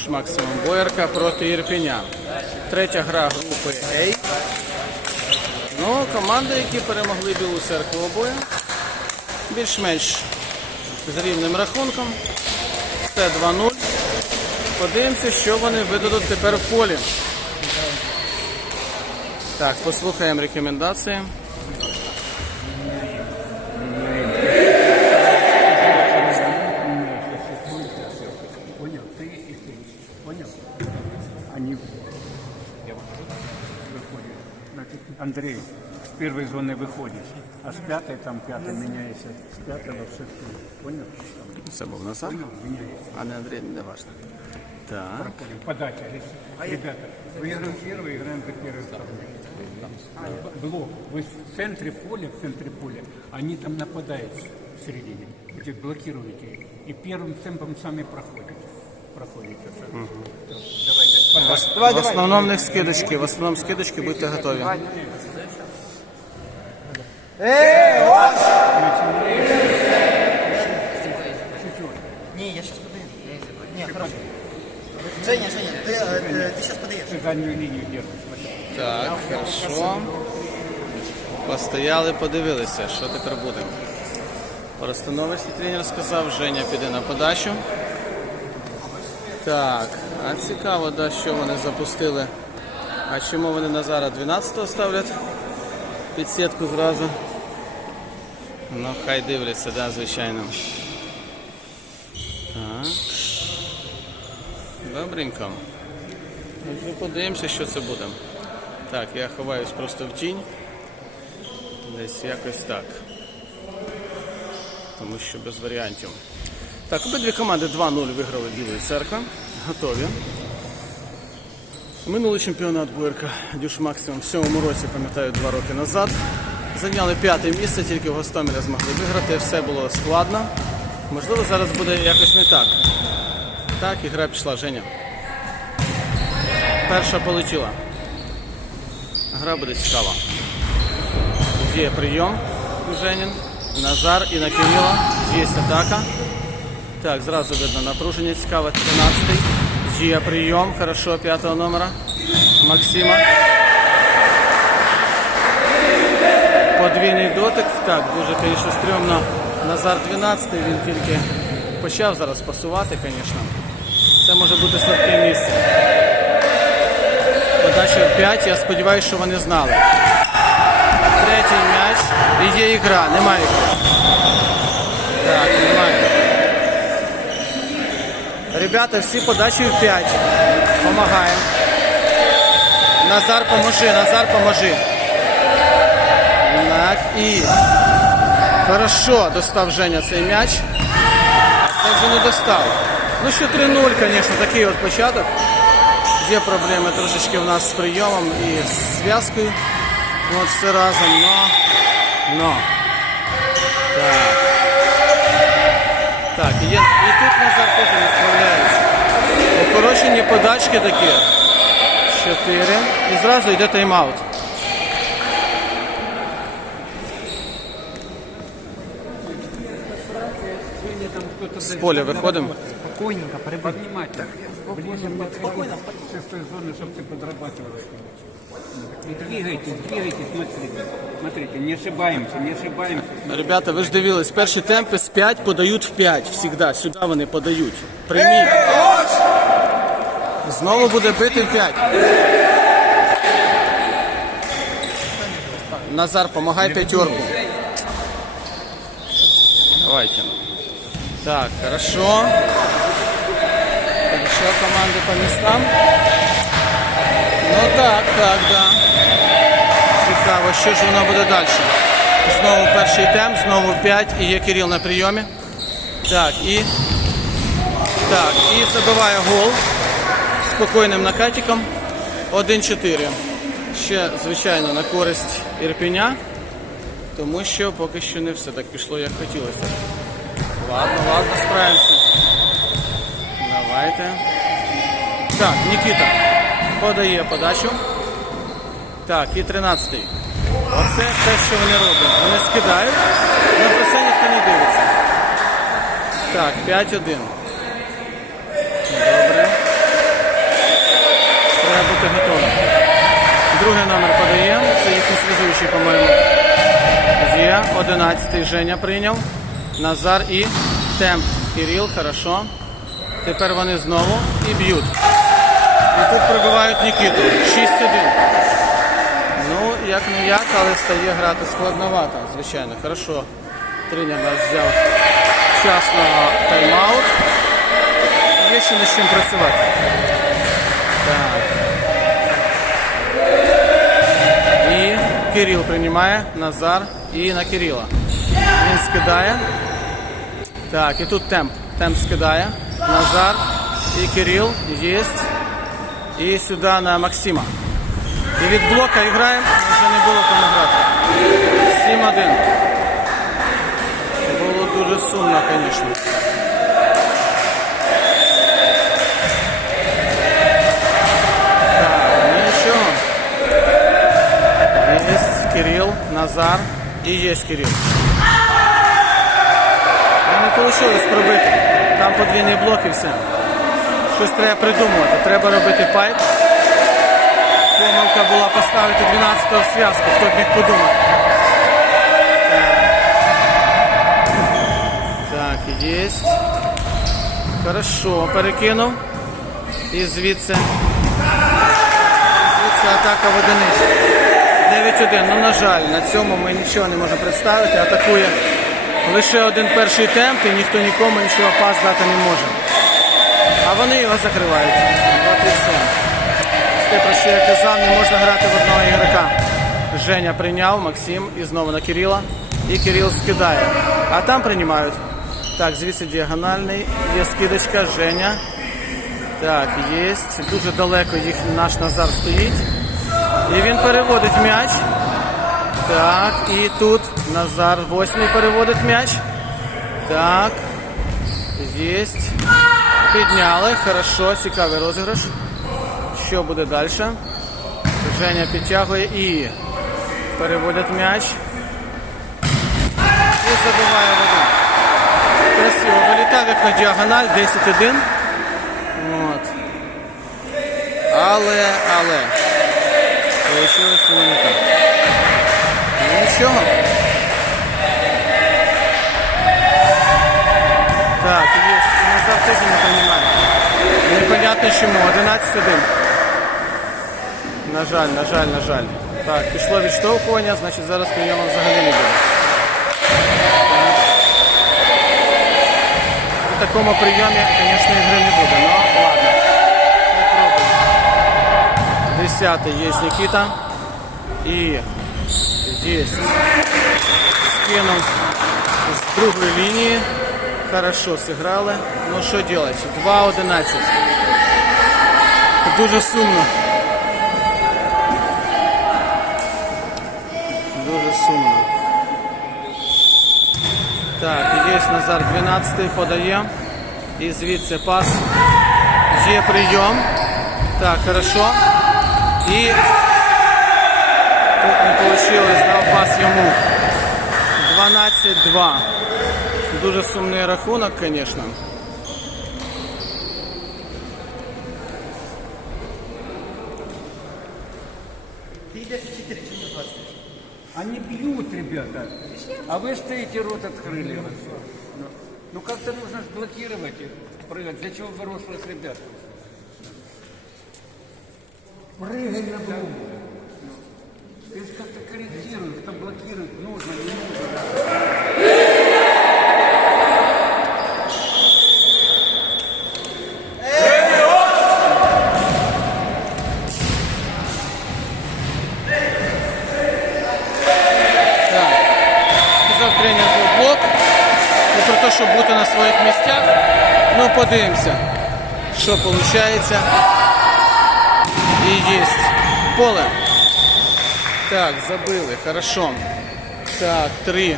Дюш Максимум Боярка проти Ірпеня. Третя гра групи А. Ну, команди, які перемогли Білу церкву обоє. Більш-менш з рівним рахунком. Це 2-0. Подивимося, що вони видадуть тепер в полі. Так, послухаємо рекомендації. Андрей с первой зоны выходит, а с пятой там пятый меняется. С пятого в шестую. Понял? Це був Назар, Понял? Меняется. а не Андрій, не важно. Так. Проходим. Подача. Ребята, выиграем первый, играем как первый второй. Блок. Вы в центре поля, в центре поля, они там нападают в середине. Вы блокируете. И первым темпом сами проходите. Проходите. сами. Давайте. Подача. В основному в них скидочки, в основному скидочки, будьте готові. Не, я сейчас подаю. Не, хорошо. Женя, Женя, ты, э, ты сейчас подаешь. Ты заднюю линию держишь. смотри. Так, хорошо. Постояли, подивилися, що тепер буде. Перестановочний тренер сказав, Женя піде на подачу. Так, а цікаво, да, що вони запустили. А чому вони Назара 12-го ставлять? Під сітку зразу. Ну, хай дивляться, да, звичайно. Так. Добренько. Ну, подивимося, що це буде. Так, я ховаюсь просто в тінь. Десь якось так. Тому що без варіантів. Так, обидві команди 2-0 виграли Білої церкви. Готові. Минулий чемпіонат БРК Дюш Максимум в цьому році, пам'ятаю, два роки назад. Зайняли п'яте місце, тільки в Гостомеля змогли виграти. Все було складно. Можливо, зараз буде якось не так. Так, і гра пішла Женя. Перша полетіла. Гра буде цікава. Є прийом у Женін. Назар і на Кирила. Є атака. Так, зразу видно напруження цікаве. 13-й. Є прийом. Хорошо, п'ятого номера. Максима. Подвійний дотик. Так, дуже, звісно, стрьомно. Назар 12-й, він тільки почав зараз пасувати, звісно. Це може бути слабке місце. Подача в 5, я сподіваюся, що вони знали. Третій м'яч. І є ігра, немає ігри. Так, немає. Ребята, всі подачі в 5. Помагаємо. Назар, поможи, Назар, поможи. Так, і. Хорошо, достав Женя цей м'яч. А не достав. Ну що 3-0, звісно, такий от початок. Є проблеми трошечки в нас з прийомом і з зв'язкою. От все разом, но. Но. Так. Так, і, є, і тут Назар теж не справляється. Укорочені подачки такі. Чотири. І зразу йде тайм-аут. З поля виходимо. Спокойненько, перебив. Внимательно. Ближе подходим к шестой зоны, чтобы ты подрабатывал. И двигайтесь, двигайтесь, смотрите. Смотрите, не ошибаемся, не ошибаемся. Ребята, ви ж дивились, перші темпи з 5 подають в 5. Всігда. Сюди вони подають. Прийміть. Знову буде бити в 5. Назар, помагай п'ятерку. Давайте. Так, хорошо. Хорошо, команди по містам. Ну так, так, да. Цікаво, що ж воно буде далі. Знову перший темп, знову 5 і є Кирил на прийомі. Так, і. Так, і забиває гол спокійним накатиком. 1-4. Ще, звичайно, на користь Ірпеня, тому що поки що не все так пішло, як хотілося. Ладно, ладно, справимося. Давайте. Так, Нікіта подає подачу. Так, і 13-й. Оце те, що вони роблять. Вони скидають, про це ніхто не дивиться. Так, 5-1. Добре. Треба бути готовим. Другий номер подаємо. Це їхній связуючий, по-моєму. Є. 11 Женя прийняв. Назар і Темп. Кирил, хорошо. Тепер вони знову і б'ють. І тут прибивають Нікіту. 6-1. Ну, як не як, але стає грати складновато, звичайно. Хорошо. Тренер нас взяв вчасно тайм-аут. Є ще над чим працювати. Так. І Кирил приймає Назар і на Кирила. Він скидає. Так, і тут темп. Темп скидає. Назар і Кирил є. І сюди на Максима. І від блока граємо, вже не було кому грати. 7-1. Було дуже сумно, звісно. Так, нічого. Є Кирил, Назар і є Кирил. Вийшло пробити. Там подвійний блок і все. Щось треба придумувати. Треба робити пайп. Помилка була поставити 12-го в зв'язку, хто б міг подумати. Так, так є. Хорошо, перекинув. І звідси. Звідси атака в одиницю. 9-1. Ну, на жаль, на цьому ми нічого не можемо представити. Атакує лише один перший темп і ніхто нікому нічого пас дати не може. А вони його закривають. Те, про що я казав, не можна грати в одного ігрока. Женя прийняв, Максим і знову на Кирила. І Кирил скидає. А там приймають. Так, звідси діагональний. Є скидочка, Женя. Так, є. Дуже далеко їх наш Назар стоїть. І він переводить м'яч. Так, і тут Назар восьмий переводить м'яч. Так. Єсть. Підняли. Хорошо, цікавий розіграш. Що буде далі? Женя підтягує і переводить м'яч. І забиває в один. Красиво. Вилітав як на діагональ 10-1. От. Але, але. Получилось воно. Ну. Так, є. Назар теж не приймає. Непонятно чому. 11-1. На жаль, на жаль, на жаль. Так, пішло відштовхування, значить зараз прийому взагалі не буде. У такому прийомі, звісно, ігри не буде, ну ладно. Попробуємо. Десятий є Нікіта. І є. Скинув з другої лінії. Хорошо сыграли. Ну що делать? 2-11. Дуже сумно. Дуже сумно. Так, є Назар 12 подає. І звідси пас. Є прийом. Так, хорошо. І тут не вийшло, дав пас йому. 12-2. Дуже сумний рахунок, звісно. Ты идешь в 4, чего ты 20? Они бьют, ребята. А вы стоите, рот открыли. Ну, ну как-то нужно ж блокировать их, прыгать. Для чего взрослых ребят? Прыгай на голову. Ты же как-то корректируй, кто блокирует, нужно, не нужно. Так. Сказав тренер був блок. Не про те, щоб бути на своїх місцях. Ну, подивимося, що виходить. І є. Поле. Так, забили, хорошо. Так, 3.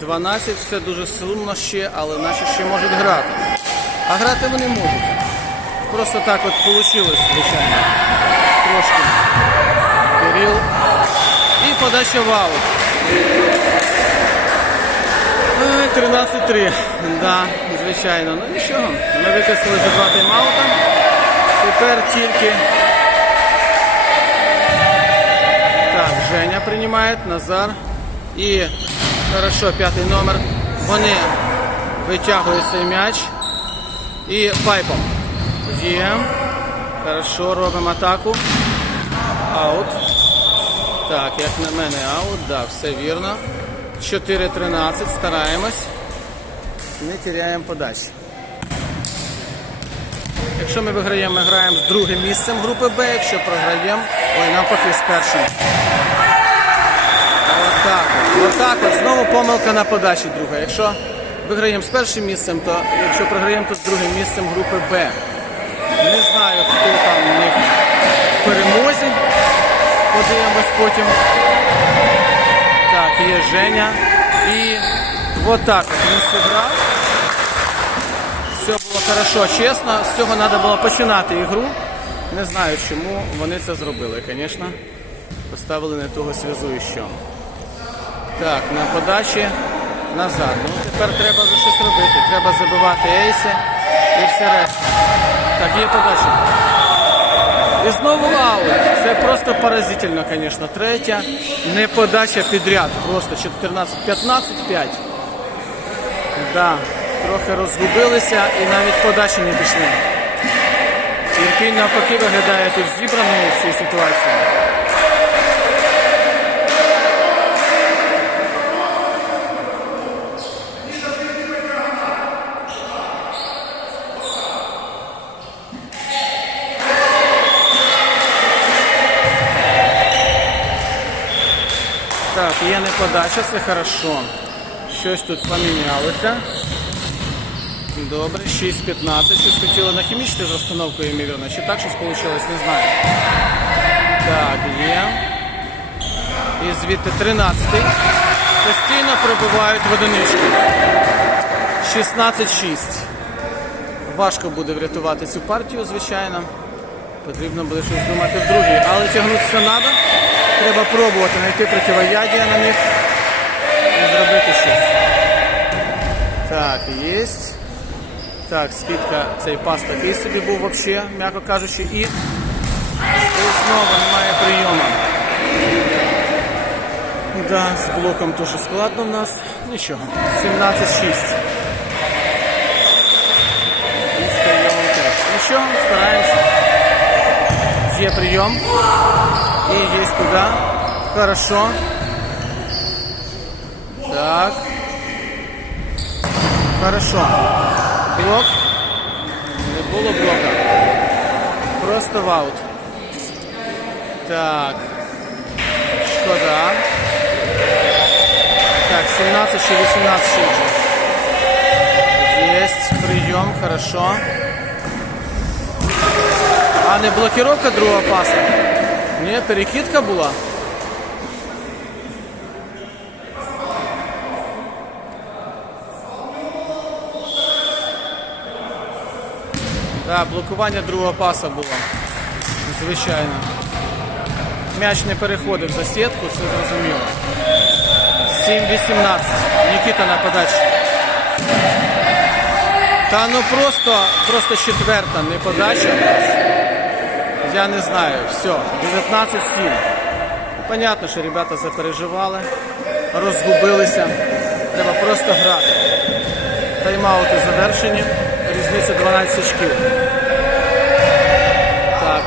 12, все дуже сумно ще, але наші ще можуть грати. А грати вони можуть. Просто так от вийшло, звичайно. Трошки. Кирил. І подача в аут. Е, 13-3. Да, звичайно. Ну нічого. Ми використали вже два тайм-аута. Тепер тільки Женя принимает, Назар. І хорошо, п'ятий номер. Вони витягують цей м'яч. І пайпом. Є. Хорошо, робимо атаку. Аут. Так, як на мене аут, да, все вірно. 4-13, стараємось. Не теряємо подачі. Якщо ми виграємо, ми граємо з другим місцем групи Б. Якщо програємо, ой, навпаки, з першим. Отак от. Знову помилка на подачі друга. Якщо виграємо з першим місцем, то якщо програємо, то з другим місцем групи Б. Не знаю, хто там в них в перемозі. Подивимось потім. Так, є Женя. І отак от він зіграв. Все було хорошо, чесно. З цього треба було починати ігру. Не знаю, чому вони це зробили, звісно. Поставили не того зв'язуючого. Так, на подачі назад. Ну, тепер треба вже щось робити. Треба забивати ейси і все решта. Так, є подача. І знову аут. Це просто поразительно, звісно. Третя не подача підряд. Просто 14-15-5. Да, трохи розгубилися і навіть подачі не пішли. Ірпінь навпаки виглядає тут зібраною в цій ситуації. Є не подача, це хорошо. Щось тут помінялося. Добре, 6-15. Щось хотіли нахімічити з розстановкою, ймовірно. Чи так щось вийшло, не знаю. Так, є. І звідти 13. Постійно пробивають в одиничку. 16-6. Важко буде врятувати цю партію, звичайно. Потрібно буде щось думати в другій. Але тягнутися треба. Треба пробувати знайти противоядія на них і зробити щось. Так, є. Так, скидка, цей пас такий собі був взагалі, м'яко кажучи, і, і знову немає прийому. Да, з блоком теж складно в нас. Нічого. 17-6. І з прийомом теж. Нічого, стараємося. Є прийом. И есть туда. Хорошо. Так. Хорошо. Блок. Не було блока. Просто в аут. Так. Шкода. Так, 17 чи 18 ще вже. Есть прием, хорошо. А не блокировка другого паса? Ні, перекидка була. Так, блокування другого паса було. Звичайно. М'яч не переходив за сітку, це зрозуміло. 7-18. Нікіта на подачі. Та ну просто, просто четверта не подача. Я не знаю, все, 19-7. Понятно, що ребята запереживали, розгубилися. Треба просто грати. Тайм-аути завершені. Різниця 12 очків. Так.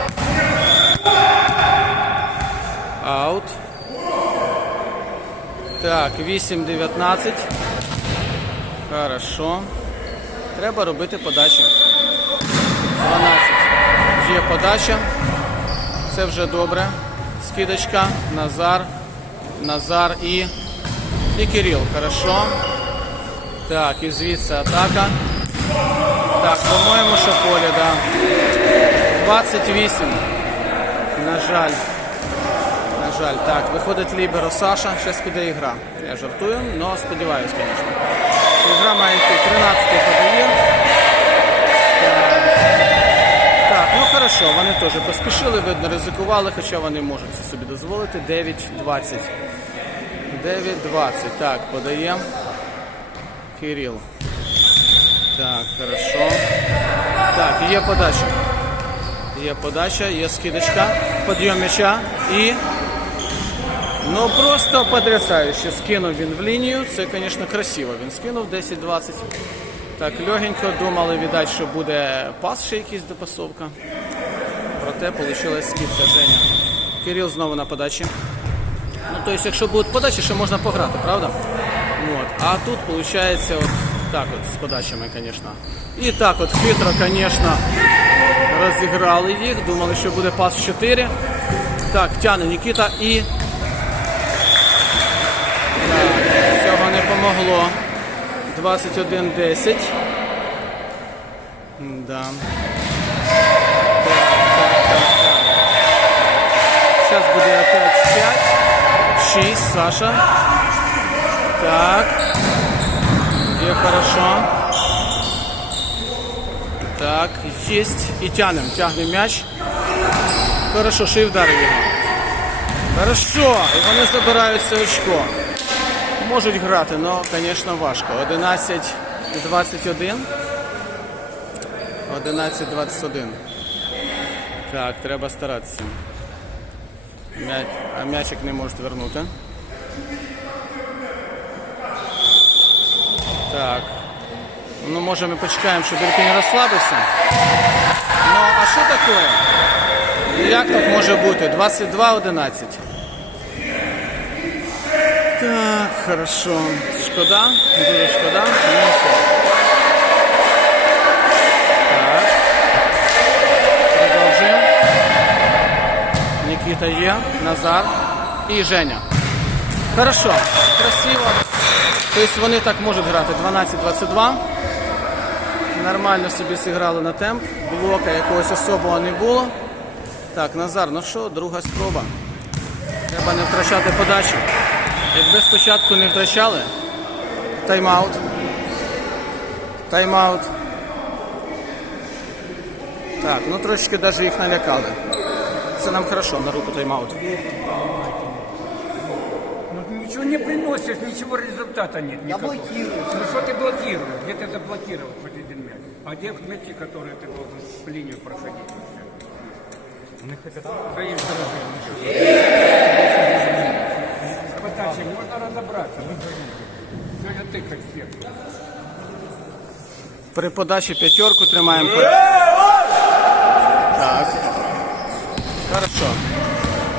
Аут. Так, 8-19. Хорошо. Треба робити подачі. 12. Є подача. Це вже добре. Скидочка, Назар, Назар і, і Кирил. Хорошо. Так, і звідси атака. Так, по-моєму, що поле, да. 28. На жаль. На жаль. Так, виходить Ліберо Саша. Зараз піде ігра. Я жартую, але сподіваюся, звісно. Ігра має йти 13 подає. Так, ну хорошо, вони теж поспішили, видно, ризикували, хоча вони можуть це собі дозволити. 9-20. 9-20. Так, подаємо. Кирил. Так, хорошо. Так, є подача. Є подача, є скидочка. Подйом м'яча і Ну просто потрясающе. Скинув він в лінію. Це, звісно, красиво. Він скинув 10-20. Так, легенько думали, віддать, що буде пас ще якийсь допасовка. Проте вийшла скидка. Кирил знову на подачі. Ну, тобто, якщо будуть подачі, ще можна пограти, правда? От. А тут виходить от так от з подачами, звісно. І так от хитро, звісно, розіграли їх. Думали, що буде пас 4. Так, тяне Нікіта і. Так, цього не помогло. 21-10. Да. Так, так, так, так. Зараз буде опять 5. 6, Саша. Так. Є хорошо. Так, есть. І тянем. Тягнем м'яч. Хорошо, ще й вдарив. Хорошо. І вони забирають це очко. Можуть грати, але, звісно, важко. 11-21. 11-21. Так, треба старатися. А м'ячик не можуть вернути. Так. Ну, може ми почекаємо, щоб Ірпінь розслабився. Ну, а що таке? Як так може бути? 22-11. Так, хорошо. Шкода, дуже шкода. Ну, все. Нікіта є, Назар і Женя. Хорошо, красиво. Тобто вони так можуть грати 12-22. Нормально собі зіграли на темп. Блока якогось особого не було. Так, Назар, ну що, друга спроба. Треба не втрачати подачу. Якби спочатку не втрачали, тайм-аут. Тайм-аут. Так, ну трошечки навіть їх налякали. Це нам хорошо на руку тайм-аут. Ну, ничего не приносишь, ничего результата нет Я никакого. блокирую. Ну что ты блокируешь? Где ты заблокировал хоть один мяч? А где мячи, которые ты должен в линию проходить? Своим С подачей можно разобраться. Сегодня ты как всех. При подачі п'ятерку тримаємо. Так. Хорошо.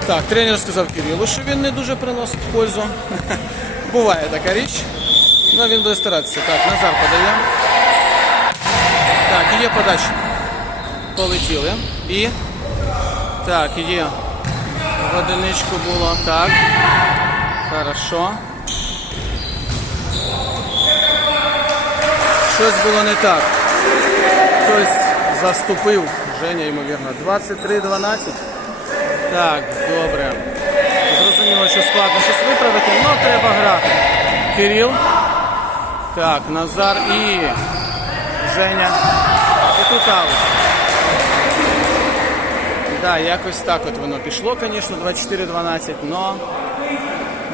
Так, тренер сказав Кирилу, що він не дуже приносить пользу. Буває така річ. Ну, він буде старатися. Так, Назар подає. Так, є подача. Полетіли. І. Так, є. В одиничку було. Так. Хорошо. Щось було не так. Хтось заступив. Женя, ймовірно. 23-12. Так, добре. Зрозуміло, що складно щось виправити, але треба грати. Кирил. Так, Назар і Женя. І тут аут. Да, якось так от воно пішло, звісно, 24-12, але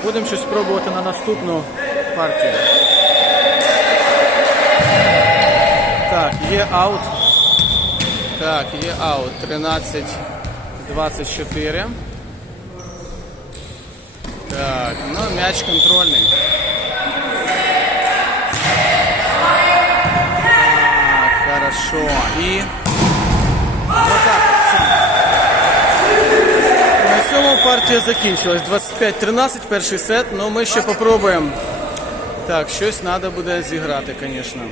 будемо щось пробувати на наступну партію. Так, є аут. Так, є аут. 13 24. Так, ну м'яч контрольний. Хорошо. І. цьому партія закінчилась. 25-13, перший сет. Ну ми ще попробуємо. Так, щось треба буде зіграти, звісно.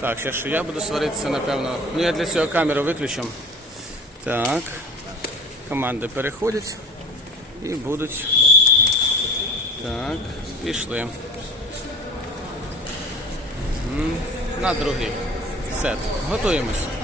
Так, зараз що я буду сваритися, напевно. Ну я для цього камеру виключу. Так. Команди переходять і будуть. Так, пішли. На другий сет. Готуємось.